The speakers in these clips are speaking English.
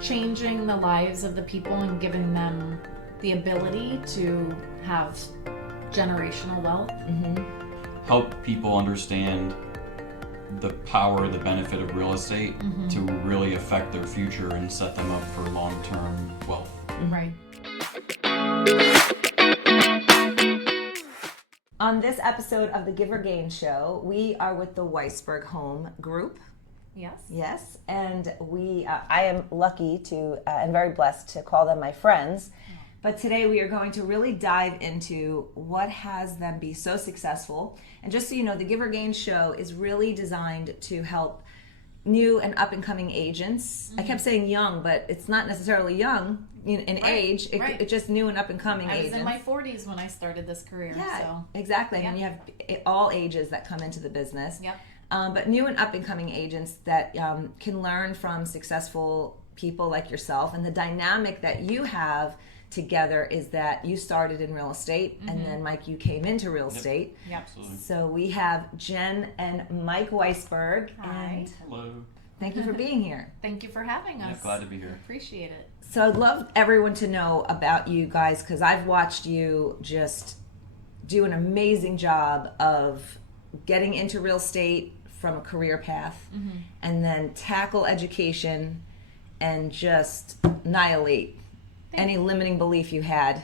changing the lives of the people and giving them the ability to have generational wealth. Help people understand the power, the benefit of real estate to really affect their future and set them up for long-term wealth. Right. On this episode of the Give or Gain Show, we are with the Weisberg Home Group. Yes. Yes, and I am lucky to and very blessed to call them my friends. But today we are going to really dive into what has them be so successful. And just so you know, the Give or Gain Show is really designed to help new and up-and-coming agents. I kept saying young, but it's not necessarily young in age. It's just new and up-and-coming agents. I was in my 40s when I started this career. Yeah, so. exactly. Yep. And you have all ages that come into the business. Yep. But new and up-and-coming agents that can learn from successful people like yourself. And the dynamic that you have together is that you started in real estate, and then Mike, you came into real estate. Yep. Absolutely. So we have Jen and Mike Weisberg. Hi. And Hello. thank you for being here. Thank you for having us. Yeah, glad to be here. Appreciate it. So I'd love everyone to know about you guys, because I've watched you just do an amazing job of getting into real estate from a career path, and then tackle education and just annihilate any limiting belief you had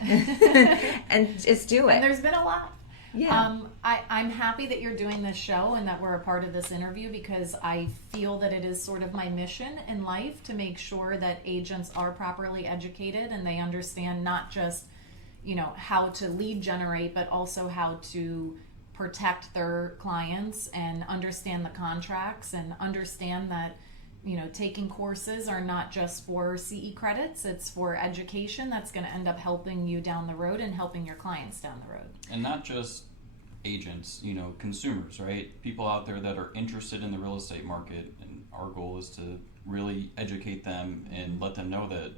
and just do it. And there's been a lot. Yeah. I'm happy that you're doing this show and that we're a part of this interview, because I feel that it is sort of my mission in life to make sure that agents are properly educated and they understand not just, how to lead generate, but also how to protect their clients and understand the contracts and understand that taking courses are not just for CE credits, it's for education that's going to end up helping you down the road and helping your clients down the road. And not just agents, consumers, right? People out there that are interested in the real estate market, and our goal is to really educate them and let them know that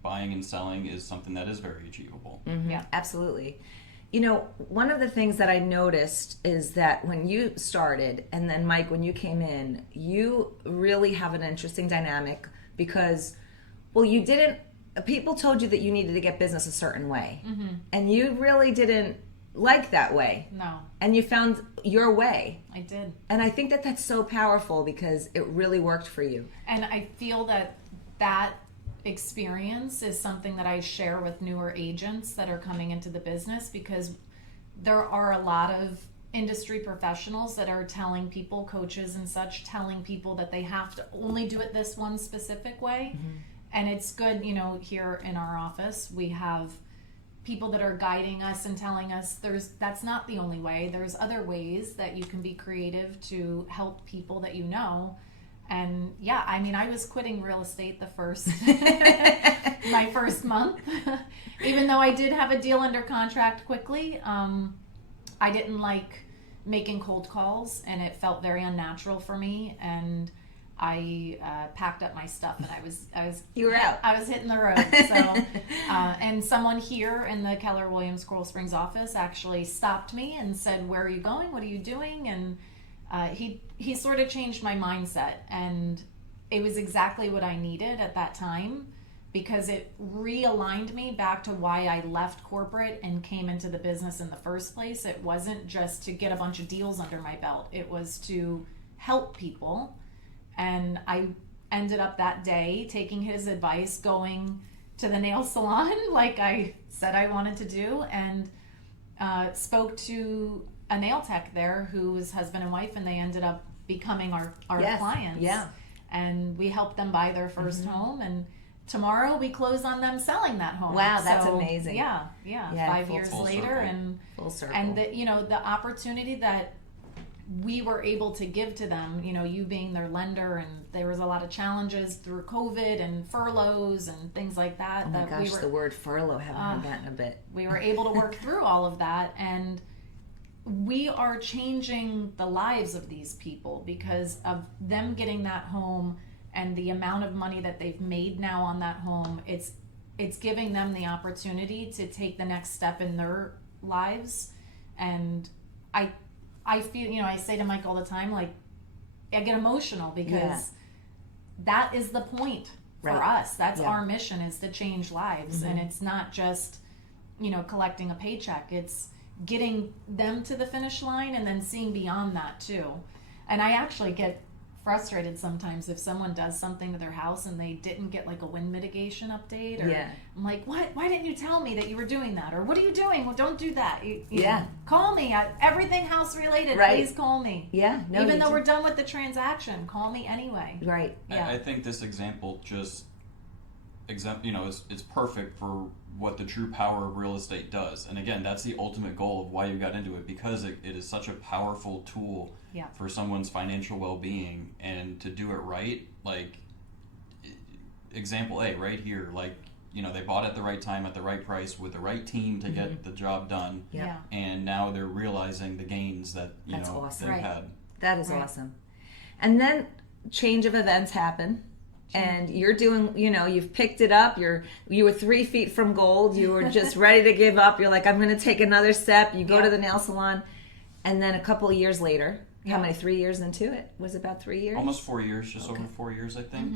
buying and selling is something that is very achievable. Yeah, absolutely. One of the things that I noticed is that when you started, and then Mike, when you came in, you really have an interesting dynamic because, people told you that you needed to get business a certain way. And you really didn't like that way. No. And you found your way. I did. And I think that that's so powerful because it really worked for you. And I feel that experience is something that I share with newer agents that are coming into the business, because there are a lot of industry professionals that are telling people, coaches and such, telling people that they have to only do it this one specific way. And it's good, here in our office, we have people that are guiding us and telling us that's not the only way. There's other ways that you can be creative to help people that you know. And I was quitting real estate my first month. Even though I did have a deal under contract quickly, I didn't like making cold calls, and it felt very unnatural for me. And I packed up my stuff, and I was you were out. I was hitting the road. So, and someone here in the Keller Williams Coral Springs office actually stopped me and said, "Where are you going? What are you doing?" And he sort of changed my mindset, and it was exactly what I needed at that time, because it realigned me back to why I left corporate and came into the business in the first place. It wasn't just to get a bunch of deals under my belt. It was to help people. And I ended up that day taking his advice, going to the nail salon like I said I wanted to do, and spoke to a nail tech there who was husband and wife, and they ended up becoming our clients. Yeah. And we helped them buy their first home, and tomorrow we close on them selling that home. Wow, that's amazing. Yeah. 5 years full later, circle. and Full circle. and the opportunity that we were able to give to them, you being their lender, and there was a lot of challenges through COVID and furloughs and things like that. Oh my gosh, the word furlough, haven't heard that in a bit. We were able to work through all of that, and we are changing the lives of these people because of them getting that home and the amount of money that they've made now on that home. It's giving them the opportunity to take the next step in their lives. And I feel, I say to Mike all the time, like, I get emotional because that is the point for Right. us. That's Yeah. our mission, is to change lives. And it's not just, collecting a paycheck. It's getting them to the finish line and then seeing beyond that too. And I actually get frustrated sometimes if someone does something to their house and they didn't get like a wind mitigation update, or Yeah. I'm like, why didn't you tell me that you were doing that, or what are you doing? Well, don't do that. You Yeah. know, call me. Everything house related, Right. please call me. Yeah. No, Even you though do. we're done with the transaction, call me anyway. Right. Yeah. I think this example just it's perfect for what the true power of real estate does. And again, that's the ultimate goal of why you got into it, because it is such a powerful tool Yeah. for someone's financial well-being. And to do it right, like example A right here, like they bought at the right time at the right price with the right team to get the job done. Yeah. And now they're realizing the gains that That's awesome. they've Right. had. That is Right. awesome. And then change of events happen. And you're doing, you've picked it up. You were 3 feet from gold. You were just ready to give up. You're like, I'm going to take another step. You go to the nail salon. And then a couple of years later, how many, 3 years into it? Was it about 3 years? Almost 4 years, just over 4 years, I think.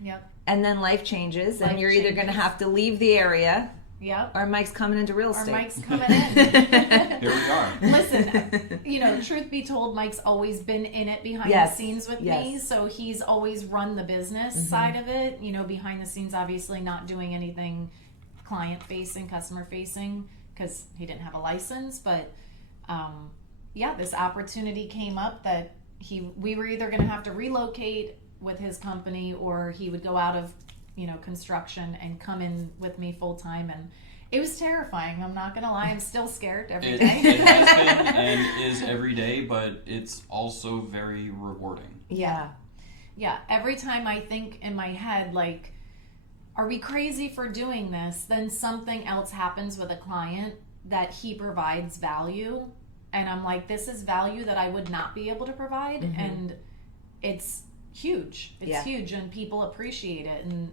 Yep. And then life changes. And Life you're either going to changes. have to leave the area, Yep. or Mike's coming into real Or estate. Mike's coming in. Here we are. Listen, truth be told, Mike's always been in it behind Yes, the scenes with yes. me. So he's always run the business side of it, behind the scenes, obviously not doing anything client facing, customer facing, because he didn't have a license. But this opportunity came up that we were either going to have to relocate with his company, or he would go out of construction and come in with me full time. And it was terrifying. I'm not gonna lie. I'm still scared every day. It has been and is every day, but it's also very rewarding. Yeah. Yeah. Every time I think in my head, like, are we crazy for doing this? Then something else happens with a client that he provides value. And I'm like, this is value that I would not be able to provide. And it's huge. It's huge, and people appreciate it. And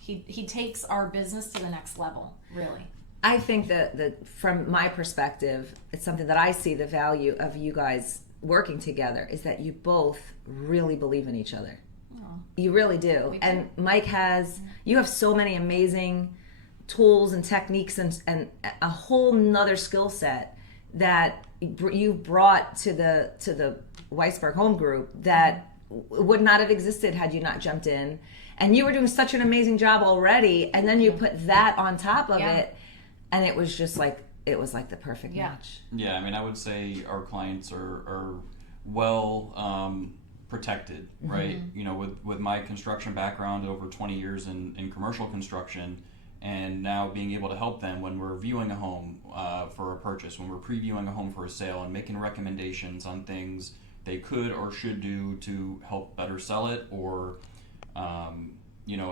he takes our business to the next level, really. I think that from my perspective, it's something that I see the value of you guys working together is that you both really believe in each other. Oh. You really do. And Mike you have so many amazing tools and techniques and a whole nother skill set that you brought to the Weisberg Home Group that would not have existed had you not jumped in. And you were doing such an amazing job already, and then you put that on top of it, and it was just like the perfect match. Yeah, I mean, I would say our clients are well protected, right? With my construction background, over 20 years in commercial construction, and now being able to help them when we're viewing a home for a purchase, when we're previewing a home for a sale, and making recommendations on things they could or should do to help better sell it, or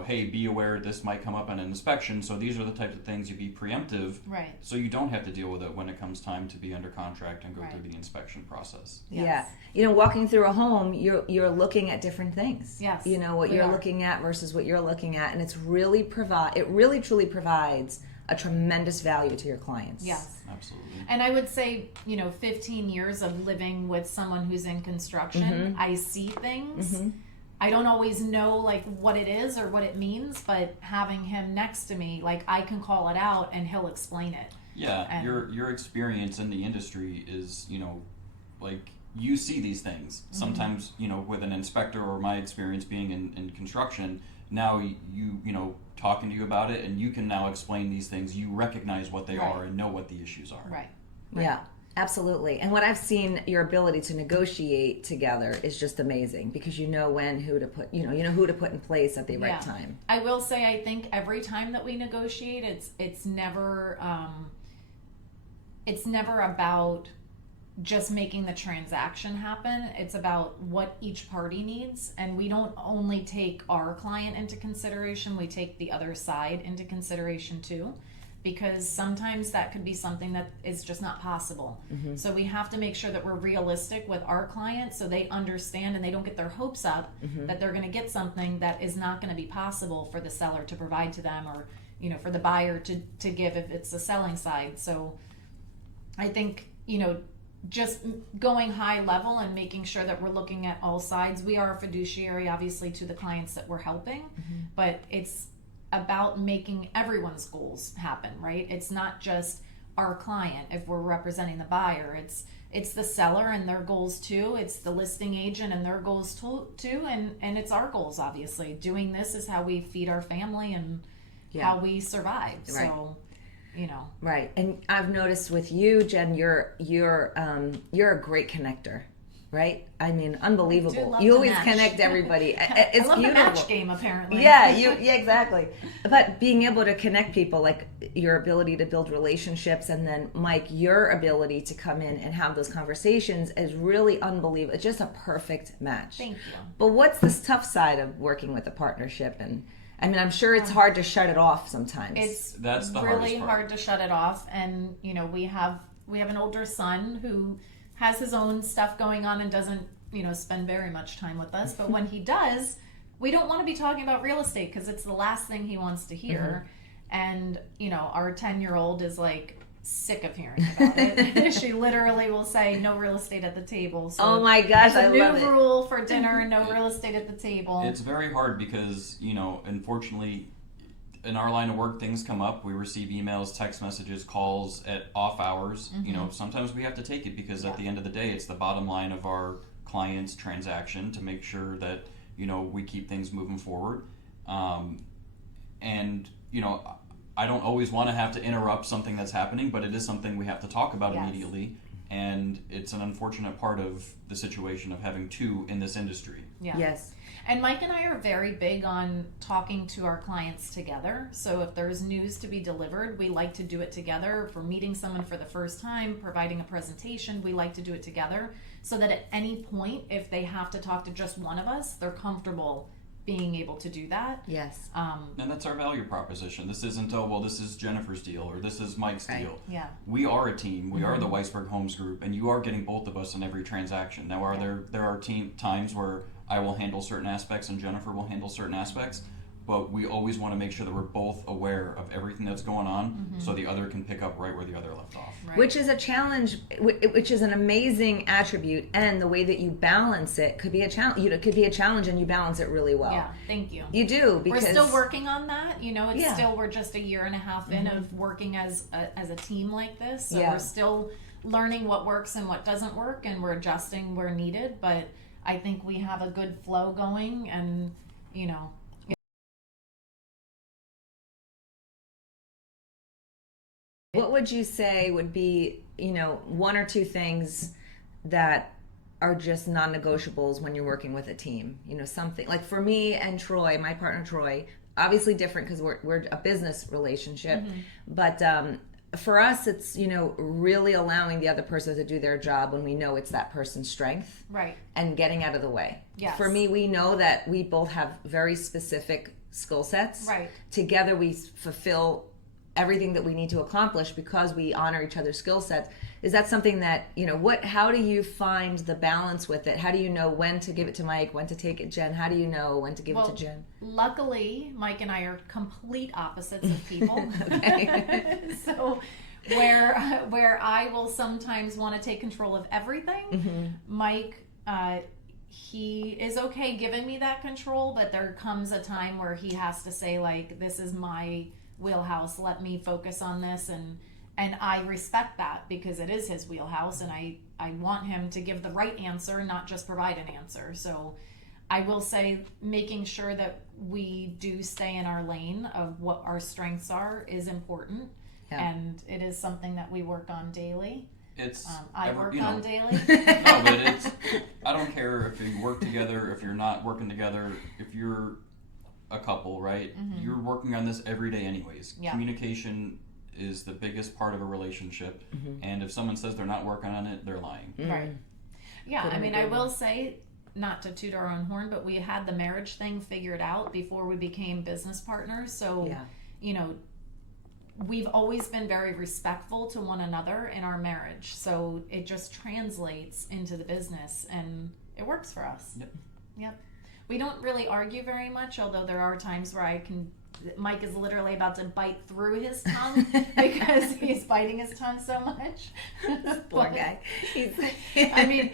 hey, be aware this might come up on an inspection, so these are the types of things you be preemptive, Right. so you don't have to deal with it when it comes time to be under contract and go through the inspection process. Yes. Yeah. Walking through a home, you're looking at different things. Yes, What we you're are. looking at versus what you're looking at, and it really truly provides a tremendous value to your clients. Yes. Absolutely. And I would say, 15 years of living with someone who's in construction, I see things. I don't always know like what it is or what it means, but having him next to me, like I can call it out and he'll explain it. Yeah, And- your experience in the industry is, like you see these things. Sometimes, with an inspector, or my experience being in construction, now you talking to you about it, and you can now explain these things. You recognize what they are and know what the issues are. Right. Yeah, absolutely. And what I've seen, your ability to negotiate together is just amazing, because you know who to put in place at the right time. I will say, I think every time that we negotiate, it's never about just making the transaction happen. It's about what each party needs, and we don't only take our client into consideration, we take the other side into consideration too, because sometimes that could be something that is just not possible. So we have to make sure that we're realistic with our clients, so they understand and they don't get their hopes up that they're going to get something that is not going to be possible for the seller to provide to them, or for the buyer to give if it's the selling side. So I think just going high level and making sure that we're looking at all sides. We are a fiduciary, obviously, to the clients that we're helping, but it's about making everyone's goals happen, right? It's not just our client if we're representing the buyer. It's the seller and their goals too. It's the listing agent and their goals too. And it's our goals, obviously. Doing this is how we feed our family and how we survive. Right. So, you know. Right. And I've noticed with you, Jen, you're a great connector. Right? I mean, unbelievable. You always connect everybody. It's I love beautiful. The match game, apparently. Yeah, exactly. But being able to connect people, like your ability to build relationships, and then Mike, your ability to come in and have those conversations is really unbelievable. It's just a perfect match. Thank you. But what's this tough side of working with a partnership? And I mean, I'm sure it's hard to shut it off sometimes. That's really hard to shut it off. And you know, we have an older son who has his own stuff going on and doesn't, you know, spend very much time with us. But when he does, we don't want to be talking about real estate because it's the last thing he wants to hear. And, you know, our 10-year-old is like sick of hearing about it. She literally will say no real estate at the table. So oh my gosh, I love it. New rule for dinner, no real estate at the table. It's very hard because, you know, unfortunately, in our line of work, things come up. We receive emails, text messages, calls at off hours. You know, sometimes we have to take it because at the end of the day, it's the bottom line of our client's transaction to make sure that, you know, we keep things moving forward. And, you know, I don't always want to have to interrupt something that's happening, but it is something we have to talk about immediately. And it's an unfortunate part of the situation of having two in this industry. Yeah. Yes. And Mike and I are very big on talking to our clients together. So if there's news to be delivered, we like to do it together. If we're meeting someone for the first time, providing a presentation, we like to do it together so that at any point, if they have to talk to just one of us, they're comfortable being able to do that. Yes. And that's our value proposition. This isn't, oh, well, this is Jennifer's deal or this is Mike's deal. Yeah. We are a team. We are the Weisberg Homes Group, and you are getting both of us in every transaction. Now, there are times where I will handle certain aspects and Jennifer will handle certain aspects, but we always want to make sure that we're both aware of everything that's going on so the other can pick up right where the other left off. Right. Which is a challenge, which is an amazing attribute, and the way that you balance it could be a challenge. You know, it could be a challenge, and you balance it really well. Yeah, thank you. You do, because we're still working on that. You know, it's still, we're just a year and a half in of working as a team like this. So we're still learning what works and what doesn't work, and we're adjusting where needed. But I think we have a good flow going, and you know. What would you say would be, you know, one or two things that are just non-negotiables when you're working with a team? You know, something like for me and Troy, my partner Troy, obviously different because we're a business relationship, but for us, it's, you know, really allowing the other person to do their job when we know it's that person's strength, Right. and getting out of the way. Yes. For me, we know that we both have very specific skill sets. Right. Together, we fulfill everything that we need to accomplish because we honor each other's skill sets. Is that something that, you know, how do you find the balance with it? How do you know when to give it to Mike, when to take it Jen? How do you know when to give it to Jen? Luckily, Mike and I are complete opposites of people. So where I will sometimes want to take control of everything, Mike, he is okay giving me that control, but there comes a time where he has to say, like, this is my wheelhouse, let me focus on this, and I respect that because it is his wheelhouse, and I want him to give the right answer, not just provide an answer. So I will say making sure that we do stay in our lane of what our strengths are is important, and it is something that we work on daily. It's I work on daily. No, but I don't care if you work together, if you're not working together, if you're a couple, right? You're working on this every day anyways. Communication is the biggest part of a relationship, and if someone says they're not working on it, they're lying. Right. Yeah, I mean, I will say, not to toot our own horn, but we had the marriage thing figured out before we became business partners. So, you know, we've always been very respectful to one another in our marriage. So it just translates into the business, and it works for us. Yep. We don't really argue very much, although there are times where I can Mike is literally about to bite through his tongue because he's biting his tongue so much. Poor guy. I mean,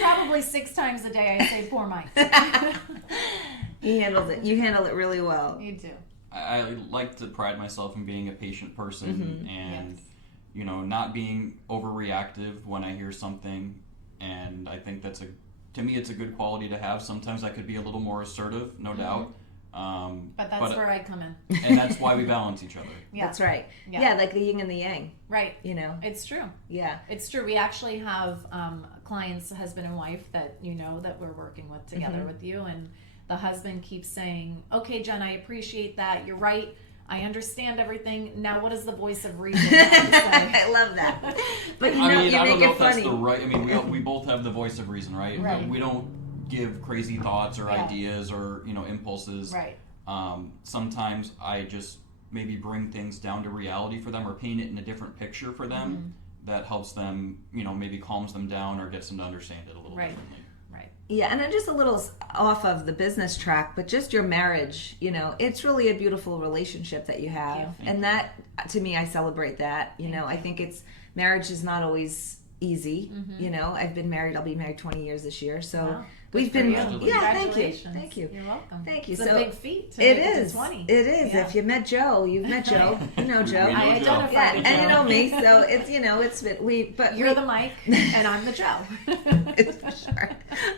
probably 6 times a day I say, poor Mike. He handles it. You handle it really well. You do. I like to pride myself in being a patient person and, Yes. you know, not being overreactive when I hear something. And I think to me, it's a good quality to have. Sometimes I could be a little more assertive, no doubt. But that's where I come in. And that's why we balance each other. Yeah. That's right. Yeah. Yeah, like the yin and the yang, Right. you know? It's true. Yeah. It's true. We actually have clients, husband and wife, that you know that we're working with together with you, and the husband keeps saying, "Okay, Jen, I appreciate that. You're right. I understand everything. Now, what does the voice of reason have to say?" I love that. But you know, I mean, you I make don't know it if that's funny. the right. I mean, we both have the voice of reason, right? Right. We don't give crazy thoughts or Yeah. ideas or impulses. Right. Sometimes I just maybe bring things down to reality for them or paint it in a different picture for them that helps them, maybe calms them down or gets them to understand it a little Right. differently. Right. Yeah, and then just a little off of the business track, but just your marriage, it's really a beautiful relationship that you have. Thank And that, to me, I celebrate that. I think marriage is not always easy. I've been married, I'll be married 20 years this year. So Wow. we've Good been, for you. yeah, thank you. Congratulations. Thank you. You're welcome. Thank you. It's So a big feat to it make it is. to 20. It is. Yeah. If you met Joe, you've met Joe. You know Joe. We know I Joe. identify Yeah, with and you Joe. know me, so it's been but You're the Mike, and I'm the Joe. it's for sure.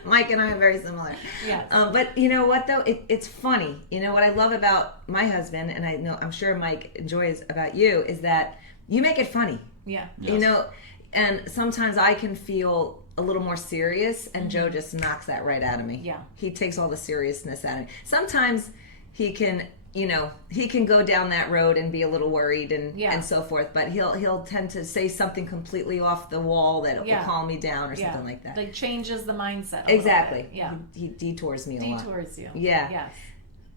Mike and I are very similar. Yes. But you know what though? It's funny. What I love about my husband, and I'm sure Mike enjoys about you, is that you make it funny. Yeah. Yes. And sometimes I can feel a little more serious, and Joe just knocks that right out of me. Yeah. He takes all the seriousness out of me. Sometimes he can, he can go down that road and be a little worried and so forth, but he'll tend to say something completely off the wall that will calm me down or something like that. Like changes the mindset. Exactly. Yeah. He detours me a lot. Detours you. Yeah. Yes.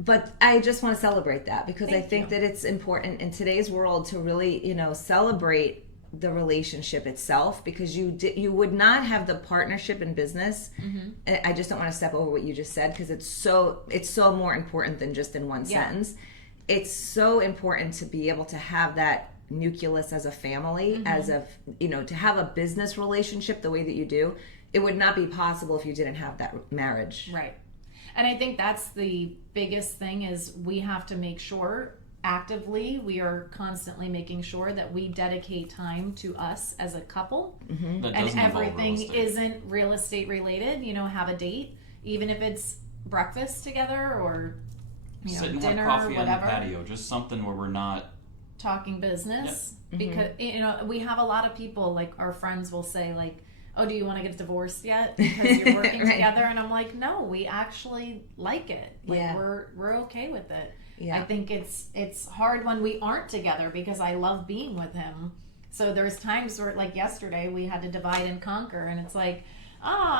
But I just want to celebrate that because I Thank think you. that it's important in today's world to really, celebrate the relationship itself, because you would not have the partnership in business. And I just don't want to step over what you just said, because it's so more important than just in one sentence. It's so important to be able to have that nucleus as a family, to have a business relationship the way that you do. It would not be possible if you didn't have that marriage. Right. And I think that's the biggest thing, is we have to make sure actively we are constantly making sure that we dedicate time to us as a couple, That and doesn't involve real everything estate. isn't real estate related. Have a date, even if it's breakfast together or Sit and dinner have or coffee whatever. on the patio, just something where we're not. Talking business. Because we have a lot of people, like our friends will say, like, "Oh, do you want to get divorced yet because you're working Right. together?" And I'm like, "No, we actually like it. Like, Yeah. we're okay with it." Yeah. I think it's hard when we aren't together, because I love being with him. So there's times where, like yesterday, we had to divide and conquer, and it's like,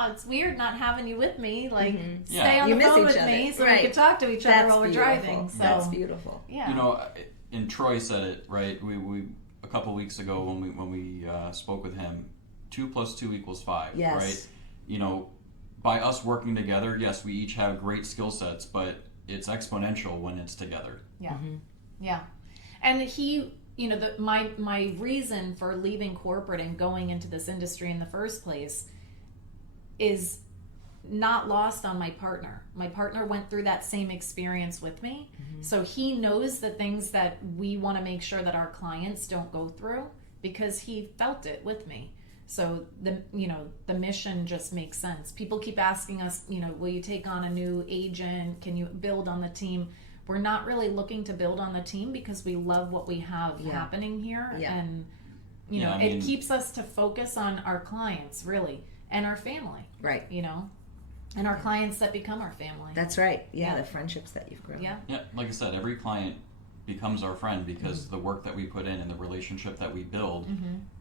it's weird not having you with me. Like, stay Yeah. on You the miss phone each with other. me so Right. we can talk to each other That's while we're beautiful. driving. So That's beautiful. yeah. And Troy said it right. We a couple weeks ago when we spoke with him, 2 + 2 = 5. Yes. Right. By us working together, yes, we each have great skill sets, but it's exponential when it's together. Yeah. Yeah. And he, my reason for leaving corporate and going into this industry in the first place is not lost on my partner. My partner went through that same experience with me. So he knows the things that we want to make sure that our clients don't go through, because he felt it with me. So the mission just makes sense. People keep asking us, will you take on a new agent? Can you build on the team? We're not really looking to build on the team, because we love what we have happening here. Yeah. And, Yeah, I it mean- keeps us to focus on our clients, really, and our family, Right. and our clients that become our family. That's right. Yeah. The friendships that you've grown. Yeah. Yeah, like I said, every client becomes our friend because the work that we put in and the relationship that we build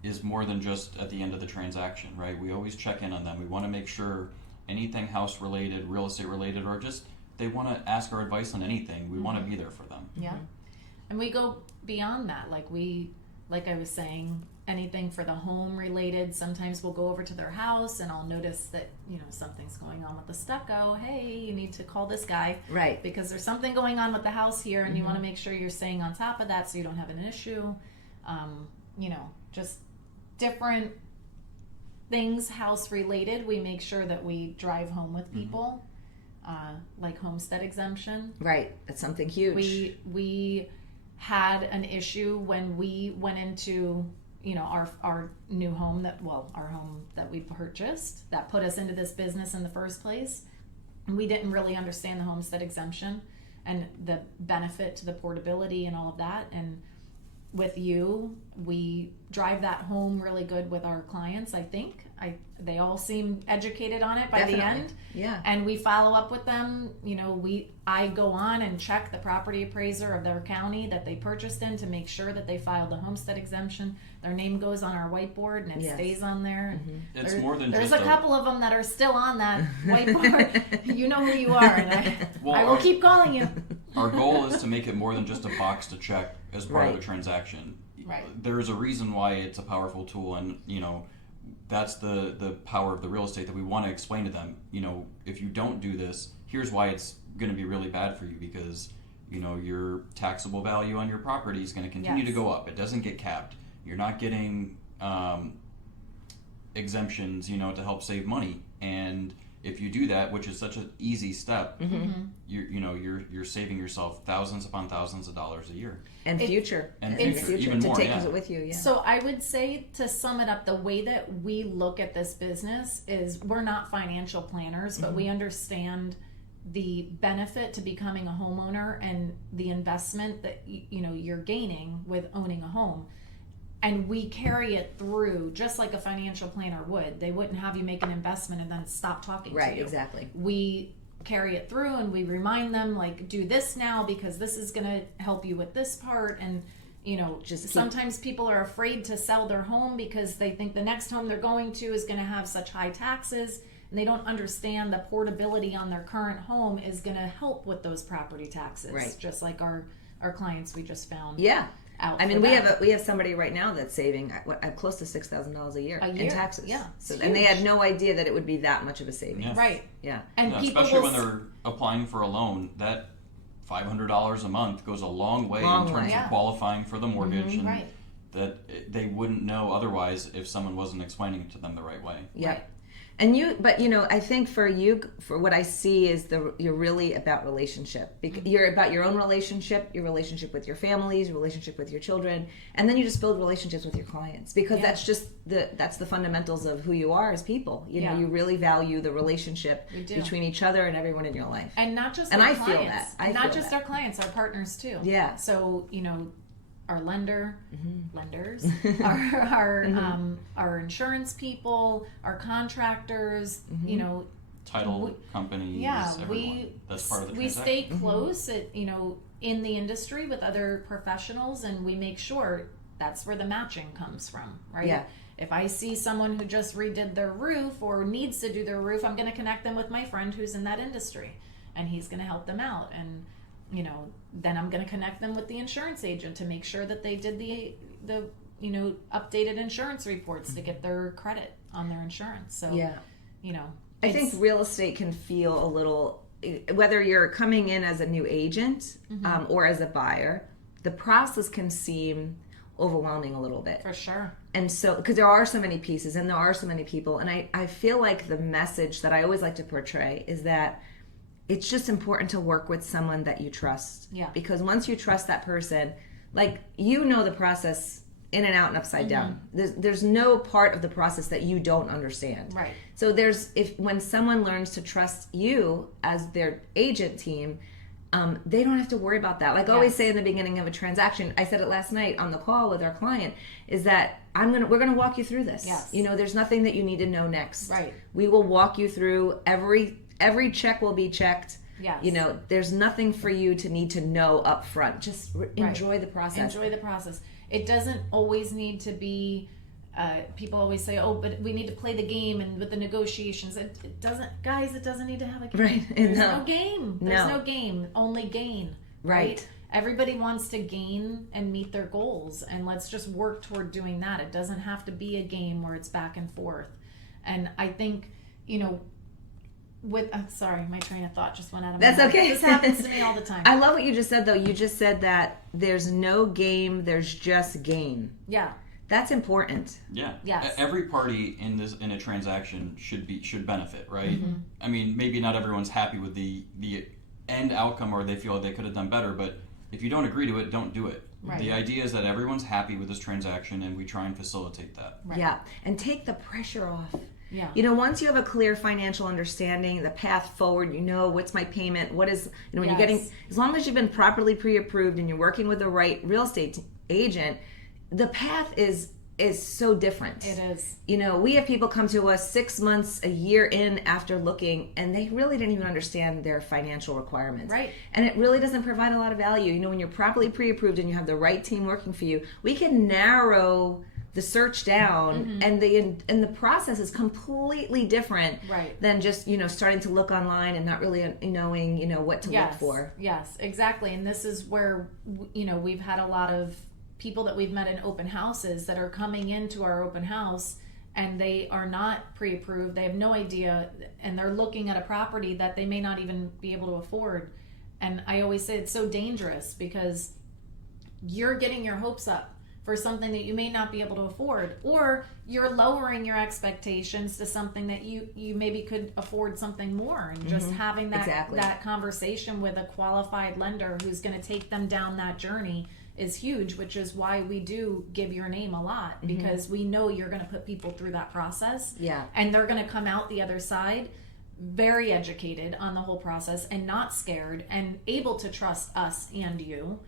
is more than just at the end of the transaction, right? We always check in on them. We want to make sure anything house related, real estate related, or just they want to ask our advice on anything, we want to be there for them. Yeah. And we go beyond that. Like, we like I was saying, anything for the home related. Sometimes we'll go over to their house and I'll notice that, something's going on with the stucco. Hey, you need to call this guy. Right. Because there's something going on with the house here, and you want to make sure you're staying on top of that so you don't have an issue. Just different things house related. We make sure that we drive home with people, like homestead exemption. Right. That's something huge. We had an issue when we went into our new home our home that we purchased that put us into this business in the first place. And we didn't really understand the homestead exemption and the benefit to the portability and all of that. And with you, we drive that home really good with our clients. I think they all seem educated on it by Definitely. the end. Yeah. And we follow up with them. I go on and check the property appraiser of their county that they purchased in to make sure that they filed the homestead exemption. Their name goes on our whiteboard and it Yes. stays on there. It's more than there's just a couple of them that are still on that whiteboard. You know who you are, and I will keep calling you. Our goal is to make it more than just a box to check as part of Right. the transaction. Right. There's a reason why it's a powerful tool, and that's the power of the real estate that we want to explain to them. If you don't do this, here's why it's going to be really bad for you, because your taxable value on your property is going to continue to go up. It doesn't get capped. You're not getting exemptions, to help save money. And if you do that, which is such an easy step, you're saving yourself thousands upon thousands of dollars a year. And future. And future, even to more, take yeah. it with you. Yeah. So I would say, to sum it up, the way that we look at this business is we're not financial planners, but we understand the benefit to becoming a homeowner and the investment that you're gaining with owning a home. And we carry it through just like a financial planner would. They wouldn't have you make an investment and then stop talking to you. Right, exactly. We carry it through and we remind them, like, do this now because this is going to help you with this part. And sometimes people are afraid to sell their home because they think the next home they're going to is going to have such high taxes, and they don't understand the portability on their current home is going to help with those property taxes. Right. Just like our clients we just found. Yeah. Out I mean, for we that. have somebody right now that's saving close to $6,000 a year in taxes. Yeah, So, it's and they huge. had no idea that it would be that much of a savings. Yeah. Right. Yeah. And Yeah, people especially will when they're applying for a loan, that $500 a month goes a long way Long in terms way. Yeah. of qualifying for the mortgage, and Right. that they wouldn't know otherwise if someone wasn't explaining it to them the right way. Yeah. Right. And I think for what I see is you're really about relationship. You're about your own relationship, your relationship with your families, your relationship with your children, and then you just build relationships with your clients, because that's just that's the fundamentals of who you are as people. You really value the relationship between each other and everyone in your life. And not just And our I clients. feel that. I not feel just that. our clients, our partners too. Yeah. So, our lenders, our insurance people, our contractors, Title companies, everyone. That's part of the we transaction. stay close in the industry with other professionals, and we make sure that's where the matching comes from, right? Yeah. If I see someone who just redid their roof or needs to do their roof, I'm going to connect them with my friend who's in that industry, and he's going to help them out. And then I'm going to connect them with the insurance agent to make sure that they did the updated insurance reports to get their credit on their insurance. So I think real estate can feel a little, whether you're coming in as a new agent or as a buyer, the process can seem overwhelming a little bit. For sure. And so, because there are so many pieces and there are so many people, and I feel like the message that I always like to portray is that it's just important to work with someone that you trust. Yeah. Because once you trust that person, the process in and out and upside down. There's no part of the process that you don't understand. Right. So when someone learns to trust you as their agent team, they don't have to worry about that. Like I always say in the beginning of a transaction, I said it last night on the call with our client, is that we're gonna walk you through this. Yes. There's nothing that you need to know next. Right. We will walk you through every check will be checked. Yes. There's nothing for you to need to know up front. Just enjoy the process. Enjoy the process. It doesn't always need to be, people always say, oh, but we need to play the game and with the negotiations. It doesn't, guys, it doesn't need to have a game. Right. There's no game. There's No. no game, only gain. Right. everybody wants to gain and meet their goals, and let's just work toward doing that. It doesn't have to be a game where it's back and forth. And I think, sorry, my train of thought just went out of my That's head. okay. This happens to me all the time. I love what you just said, though. You just said that there's no game, there's just gain. Yeah. That's important. Yeah. Yes. Every party in a transaction should benefit, right? Mm-hmm. I mean, maybe not everyone's happy with the end outcome, or they feel like they could have done better, but if you don't agree to it, don't do it. Right. The idea is that everyone's happy with this transaction, and we try and facilitate that. Right. Yeah. And take the pressure off. Yeah. Once you have a clear financial understanding, the path forward, what's my payment, what is, when you're getting, as long as you've been properly pre-approved and you're working with the right real estate agent, the path is so different. It is. We have people come to us 6 months, a year in after looking, and they really didn't even understand their financial requirements. Right. And it really doesn't provide a lot of value. When you're properly pre-approved and you have the right team working for you, we can narrow the search down, and the process is completely different than just starting to look online and not really knowing what to look for. Yes, exactly. And this is where we've had a lot of people that we've met in open houses that are coming into our open house, and they are not pre-approved. They have no idea, and they're looking at a property that they may not even be able to afford. And I always say it's so dangerous, because you're getting your hopes up for something that you may not be able to afford, or you're lowering your expectations to something that you maybe could afford something more. And just having that conversation with a qualified lender who's going to take them down that journey is huge, which is why we do give your name a lot, because we know you're going to put people through that process. Yeah. And they're going to come out the other side very educated on the whole process, and not scared, and able to trust us and you.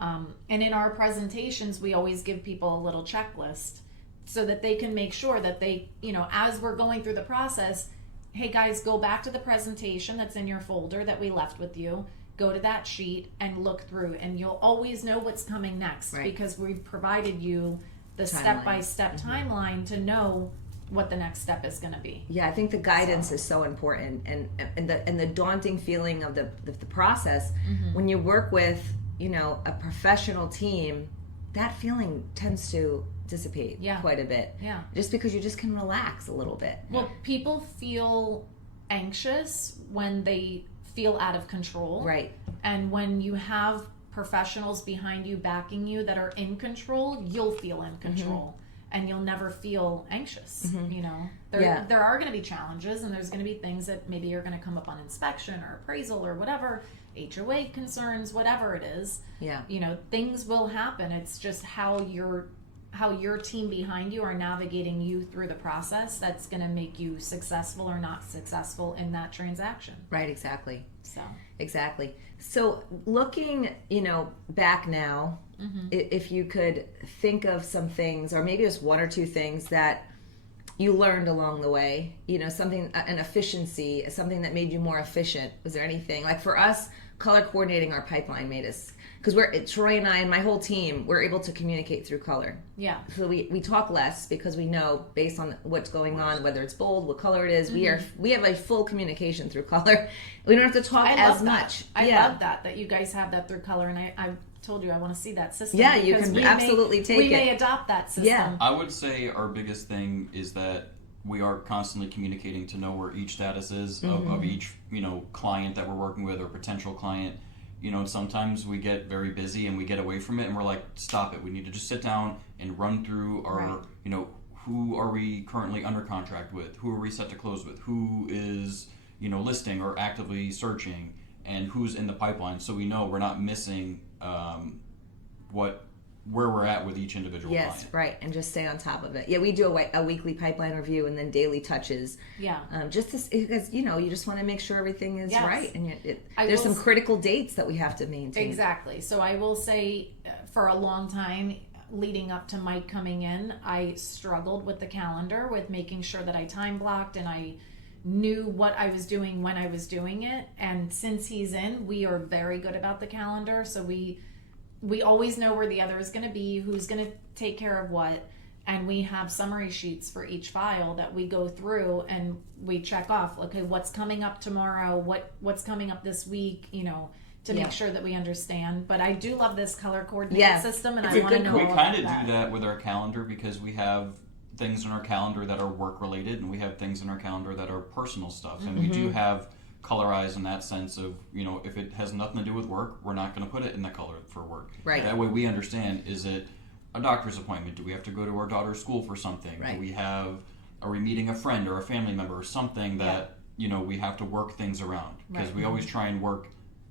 And in our presentations, we always give people a little checklist so that they can make sure that they, as we're going through the process, hey guys, go back to the presentation that's in your folder that we left with you. Go to that sheet and look through, and you'll always know what's coming next, because we've provided you the step-by-step timeline to know what the next step is going to be. Yeah, I think the guidance is so important, and the daunting feeling of the process when you work with a professional team, that feeling tends to dissipate quite a bit. Yeah, just because you just can relax a little bit. Well, people feel anxious when they feel out of control. Right. And when you have professionals behind you backing you that are in control, you'll feel in control. And you'll never feel anxious. There are going to be challenges, and there's going to be things that maybe are going to come up on inspection or appraisal or whatever, HOA concerns, whatever it is. Yeah. Things will happen. It's just how your team behind you are navigating you through the process that's going to make you successful or not successful in that transaction. Right, exactly. So exactly. So looking, back now, if you could think of some things, or maybe just one or two things that you learned along the way, something, an efficiency, something that made you more efficient. Was there anything? Like for us, color coordinating our pipeline made us, because Troy and I and my whole team, we're able to communicate through color. Yeah. So we talk less, because we know based on what's going on, whether it's bold, what color it is, we have a full communication through color. We don't have to talk as much. I love that you guys have that through color, and I told you I want to see that system. Yeah, you can absolutely take it. We may adopt that system. Yeah. I would say our biggest thing is that we are constantly communicating to know where each status is of each client that we're working with, or potential client. Sometimes we get very busy and we get away from it, and we're like, stop it. We need to just sit down and run through our, who are we currently under contract with? Who are we set to close with? Who is, listing or actively searching, and who's in the pipeline, so we know we're not missing where we're at with each individual client. Yes, right, and just stay on top of it. Yeah, we do a weekly pipeline review, and then daily touches. Yeah. Because you just want to make sure everything is right, and there's some critical dates that we have to maintain. Exactly. So I will say, for a long time leading up to Mike coming in, I struggled with the calendar, with making sure that I time blocked and I knew what I was doing when I was doing it. And since he's in, we are very good about the calendar. So we always know where the other is going to be, who's going to take care of what, and we have summary sheets for each file that we go through and we check off, okay, what's coming up tomorrow, what's coming up this week, to make sure that we understand. But I do love this color coordinated Yeah. system, and It's I a want to good know We all kind of about do that with our calendar because we have things in our calendar that are work related, and we have things in our calendar that are personal stuff. And we do have colorized in that sense of, if it has nothing to do with work, we're not going to put it in the color for work. Right. That way we understand, is it a doctor's appointment? Do we have to go to our daughter's school for something? Right. Are we meeting a friend or a family member or something that, we have to work things around? Because we always try and work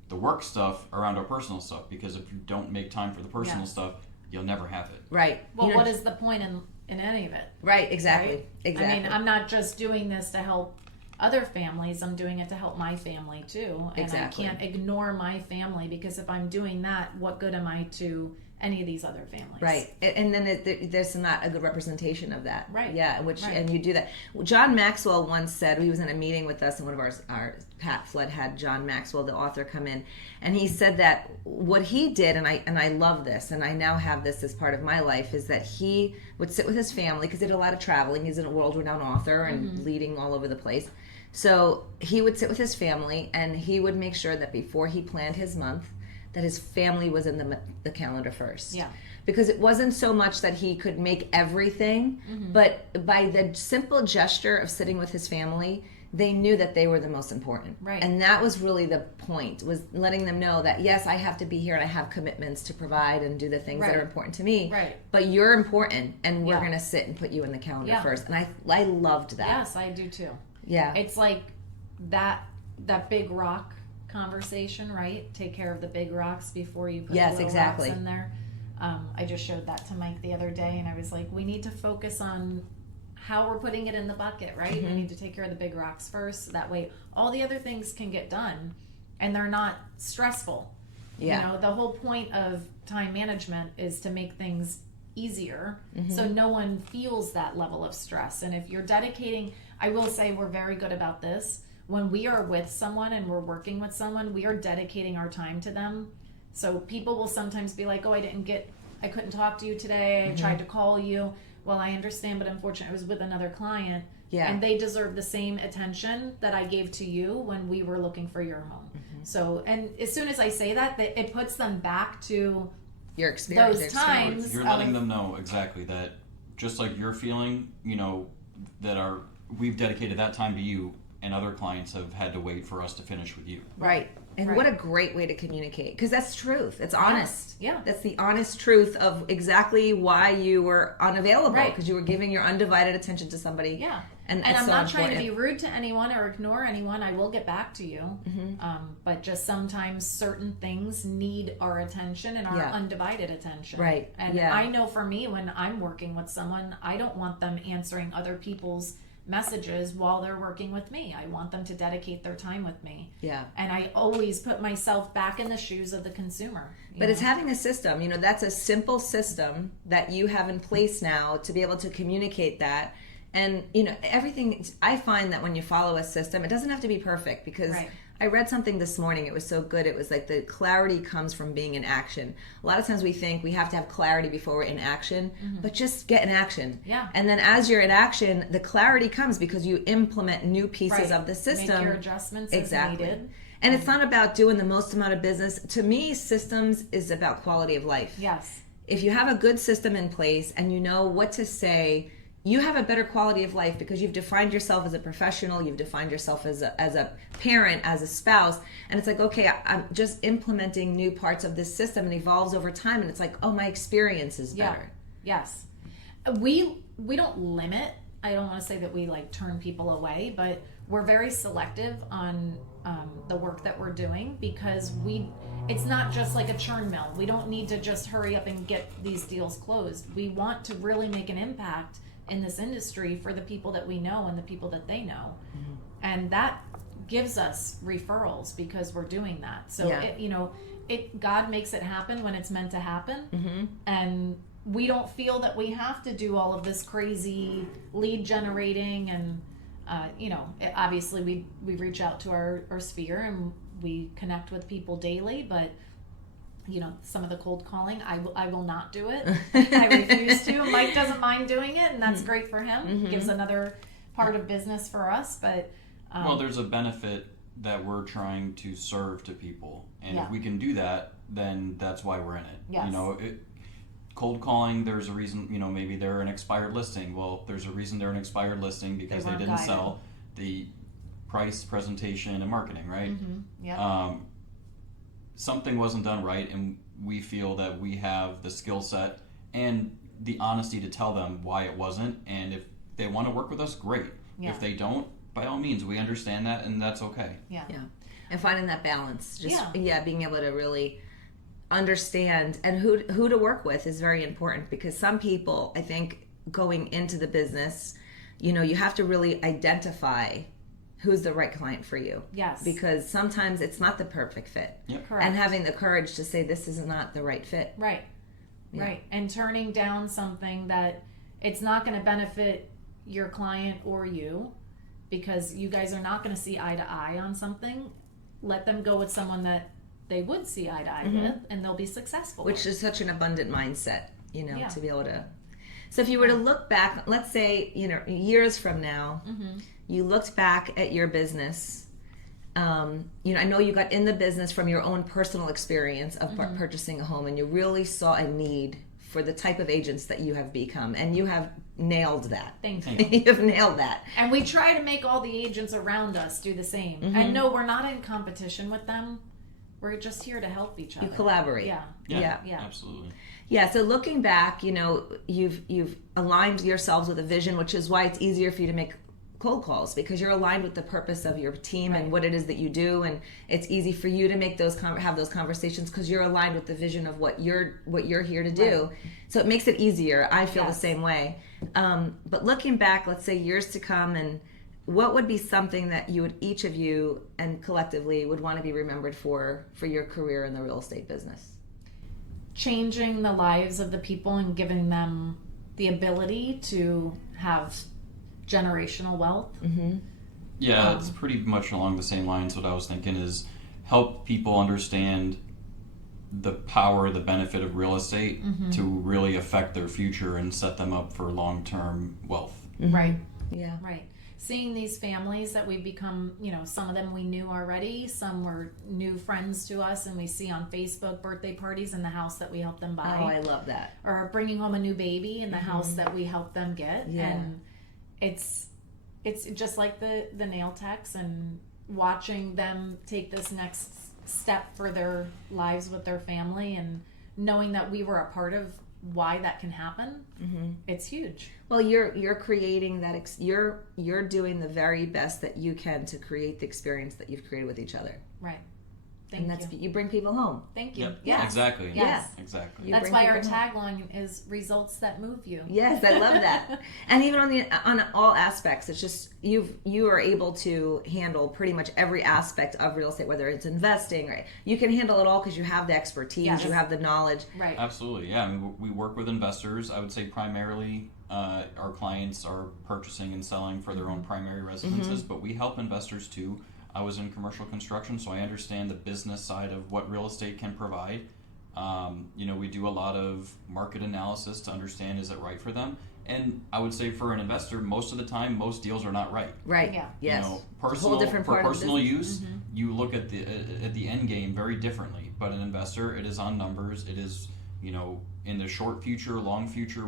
the work stuff around our personal stuff, because if you don't make time for the personal stuff, you'll never have it. Right. Well, what is the point in any of it? Right, exactly. Right? Exactly. I mean, I'm not just doing this to help other families, I'm doing it to help my family too. And Exactly. I can't ignore my family, because if I'm doing that, what good am I to any of these other families? Right, and then there's not a good representation of that. Right. Yeah, Right. And you do that. John Maxwell once said, he was in a meeting with us, and one of our Pat Flood had John Maxwell, the author, come in, and he said that what he did, and I love this, and I now have this as part of my life, is that he would sit with his family, because he did a lot of traveling. He's a world-renowned author and leading all over the place. So he would sit with his family, and he would make sure that before he planned his month, that his family was in the calendar first. Yeah. Because it wasn't so much that he could make everything, but by the simple gesture of sitting with his family, they knew that they were the most important. Right. And that was really the point, was letting them know that, yes, I have to be here and I have commitments to provide and do the things that are important to me. Right. But you're important, and we're Yeah. going to sit and put you in the calendar Yeah. first. And I loved that. Yes, I do too. Yeah. It's like that big rock conversation, right? Take care of the big rocks before you put the little exactly. rocks in there. I just showed that to Mike the other day, and I was like, we need to focus on how we're putting it in the bucket, right? We need to take care of the big rocks first, so that way all the other things can get done and they're not stressful. Yeah. The whole point of time management is to make things easier, so no one feels that level of stress. And if you're dedicating, I will say we're very good about this. When we are with someone and we're working with someone, we are dedicating our time to them. So people will sometimes be like, oh, I couldn't talk to you today. I tried to call you. Well, I understand, but unfortunately I was with another client. Yeah. And they deserve the same attention that I gave to you when we were looking for your home. So, and as soon as I say that, it puts them back to Your experience. those times. You're letting them know exactly that, just like you're feeling, that we've dedicated that time to you, and other clients have had to wait for us to finish with you. Right. And Right. what a great way to communicate, because that's truth. It's honest. Yeah. That's the honest truth of exactly why you were unavailable, Right. because you were giving your undivided attention to somebody. Yeah. And I'm it's so not trying to be important. rude to anyone or ignore anyone. I will get back to you. But just sometimes certain things need our attention and our Yeah. undivided attention. Right. And Yeah. I know for me, when I'm working with someone, I don't want them answering other people's messages while they're working with me. I want them to dedicate their time with me. Yeah. And I always put myself back in the shoes of the consumer. But it's having a system, that's a simple system that you have in place now to be able to communicate that. And, everything, I find that when you follow a system, it doesn't have to be perfect, because Right. I read something this morning. It was so good. It was like the clarity comes from being in action. A lot of times we think we have to have clarity before we're in action, but just get in action. Yeah. And then as you're in action, the clarity comes because you implement new pieces Right. of the system. Make your adjustments Exactly. as needed. And it's not about doing the most amount of business. To me, systems is about quality of life. Yes. If you have a good system in place and you know what to say, you have a better quality of life, because you've defined yourself as a professional, you've defined yourself as a parent, as a spouse, and it's like, okay, I'm just implementing new parts of this system, and evolves over time, and it's like, oh, my experience is better. Yes. We don't limit. I don't want to say that we turn people away, but we're very selective on the work that we're doing, because it's not just like a churn mill. We don't need to just hurry up and get these deals closed. We want to really make an impact in this industry for the people that we know and the people that they know. And that gives us referrals because we're doing that. So Yeah. God makes it happen when it's meant to happen. And we don't feel that we have to do all of this crazy lead generating, and obviously we reach out to our sphere and we connect with people daily, but some of the cold calling, I will not do it. I refuse to. Mike doesn't mind doing it, and that's great for him. Gives another part of business for us, but Well, there's a benefit that we're trying to serve to people, And Yeah. if we can do that, then that's why we're in it. Yes. You know, cold calling, there's a reason, you know, maybe they're an expired listing. Well, there's a reason they're an expired listing because they weren't didn't guided. sell the price, presentation, and marketing, right? Yeah. Something wasn't done right, and we feel that we have the skill set and the honesty to tell them why it wasn't. And if they want to work with us, great. Yeah. If they don't, by all means, we understand that, and that's okay. Yeah. Yeah. And finding that balance, just Yeah. being able to really understand and who to work with is very important, because some people, I think, going into the business, you know, you have to really identify who's the right client for you. Yes. Because sometimes it's not the perfect fit. Yep. Correct. And having the courage to say this is not the right fit. Right. Yeah. Right. And turning down something that it's not going to benefit your client or you, because you guys are not going to see eye to eye on something. Let them go with someone that they would see eye to eye with, and they'll be successful. Which is such an abundant mindset, you know, Yeah. to be able to. So if you were to look back, let's say, you know, years from now, you looked back at your business. You know, I know you got in the business from your own personal experience of purchasing a home, and you really saw a need for the type of agents that you have become, and you have nailed that. Thank you. You have nailed that. And we try to make all the agents around us do the same. And no, we're not in competition with them. We're just here to help each other. You collaborate. Yeah. Yeah. Absolutely. Yeah, so looking back, you know, you've aligned yourselves with a vision, which is why it's easier for you to make cold calls, because you're aligned with the purpose of your team and what it is that you do, and it's easy for you to make those have those conversations because you're aligned with the vision of what you're here to do. Right. So it makes it easier. I feel the Yes. same way. But looking back, let's say years to come, and what would be something that you would, each of you and collectively, would want to be remembered for your career in the real estate business? Changing the lives of the people and giving them the ability to have generational wealth. Yeah, it's pretty much along the same lines. What I was thinking is help people understand the power, the benefit of real estate to really affect their future and set them up for long-term wealth. Right. Yeah. Right. Seeing these families that we've become, you know, some of them we knew already, some were new friends to us, and we see on Facebook birthday parties in the house that we help them buy. Oh, I love that. Or bringing home a new baby in the house that we help them get. Yeah. And it's just like the nail techs, and watching them take this next step for their lives with their family, and knowing that we were a part of why that can happen. It's huge. Well, you're creating that. You're doing the very best that you can to create the experience that you've created with each other. Right. Thank And that's you. you bring people home. Thank you. Yep. Yes. Exactly. Yes. Exactly. You That's bring why our people home. tagline is results that move you. Yes, I love that. And even on all aspects, it's just you are able to handle pretty much every aspect of real estate, whether it's investing, right? You can handle it all because you have the expertise, Yes. you have the knowledge. Right. Absolutely. Yeah. I mean, we work with investors. I would say primarily our clients are purchasing and selling for their own primary residences, but we help investors too. I was in commercial construction, so I understand the business side of what real estate can provide. You know, we do a lot of market analysis to understand, is it right for them? And I would say for an investor, most of the time, most deals are not right. Right. Yeah. Yes. You know, It's a whole different part for of the personal business. use, you look at the end game very differently. But an investor, it is on numbers. It is, you know, in the short future, long future.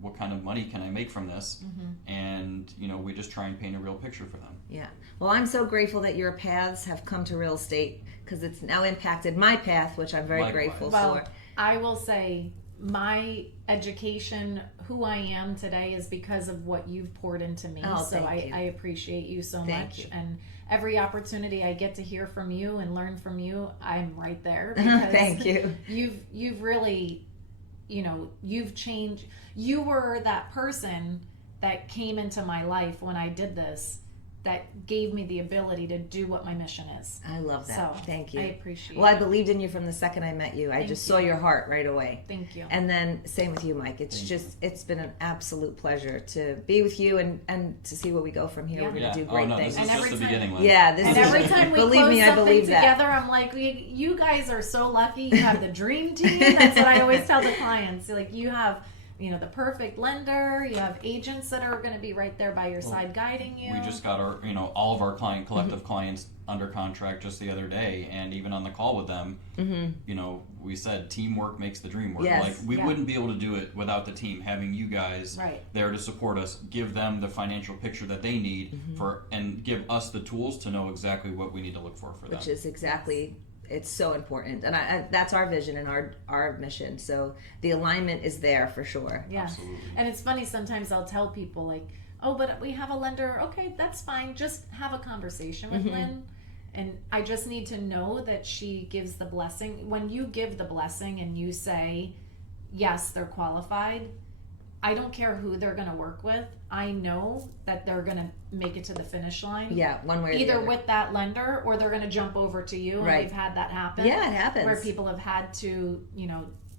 What kind of money can I make from this? And you know, we just try and paint a real picture for them. Yeah. Well, I'm so grateful that your paths have come to real estate, because it's now impacted my path, which I'm very Likewise. grateful Well, for. I will say my education, who I am today, is because of what you've poured into me. Oh, So thank you. I appreciate you so Thank much. you. And every opportunity I get to hear from you and learn from you, I'm right there. Thank you. You've really, you know, you've changed. You were that person that came into my life when I did this, that gave me the ability to do what my mission is. I love that. So Thank you. I appreciate Well, I it. believed in you from the second I met you. I Thank just you. saw your heart right away. Thank you. And then same with you, Mike. It's been an absolute pleasure to be with you and to see where we go from here. Yeah. We're going to do great no, things. This is And just every the time- beginning. Lynn. Yeah, this And is every time we believe close me, I something believe that. together, I'm like, you guys are so lucky. You have the dream team. That's what I always tell the clients. Like, you have the perfect lender. You have agents that are going to be right there by your side guiding you. We just got our, all of our collective clients under contract just the other day, and even on the call with them, we said teamwork makes the dream work. Yes. Like we wouldn't be able to do it without the team, having you guys there to support us, give them the financial picture that they need and give us the tools to know exactly what we need to look for them. Which is exactly, it's so important, and I that's our vision and our mission. So the alignment is there for sure. Yeah, absolutely. And it's funny, sometimes I'll tell people like, oh, but we have a lender. Okay, that's fine. Just have a conversation with Lynn. And I just need to know that she gives the blessing. When you give the blessing and you say, yes, they're qualified, I don't care who they're going to work with. I know that they're going to make it to the finish line. Yeah, one way or the either other. With that lender, or they're going to jump over to you. Right. And we've had that happen. Yeah, it happens. Where people have had to,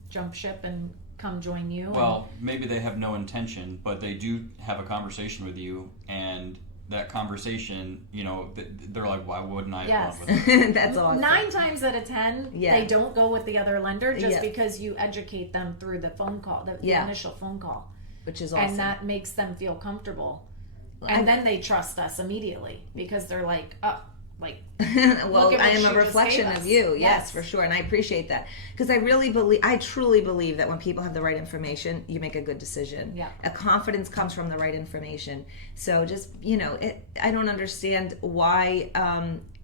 jump ship and come join you. Well, maybe they have no intention, but they do have a conversation with you, and that conversation, they're like, why wouldn't I have gone with it? That's awesome. 9 times out of 10, they don't go with the other lender just because you educate them through the phone call, the initial phone call. Which is awesome. And that makes them feel comfortable. And then they trust us immediately because they're like, well, I am a reflection of you. Yes, for sure. And I appreciate that. Because I truly believe that when people have the right information, you make a good decision. Yeah. A confidence comes from the right information. So just, I don't understand why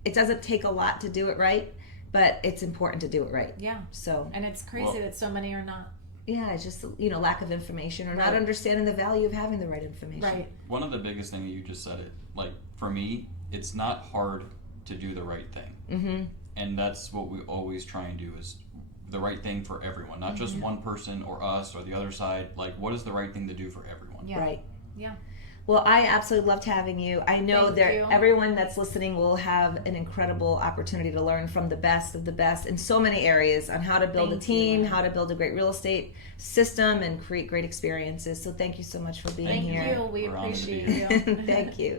it doesn't take a lot to do it right, but it's important to do it right. Yeah. So. And it's crazy that so many are not. Yeah, it's just, lack of information or not understanding the value of having the right information. Right. One of the biggest things you just said, for me, it's not hard to do the right thing. And that's what we always try and do, is the right thing for everyone, not just one person or us or the other side. Like, what is the right thing to do for everyone? Yeah. Right. Yeah. Well, I absolutely loved having you. I know everyone that's listening will have an incredible opportunity to learn from the best of the best in so many areas on how to build a team, how to build a great real estate system, and create great experiences. So thank you so much for being here. Thank you. We appreciate you. Thank you.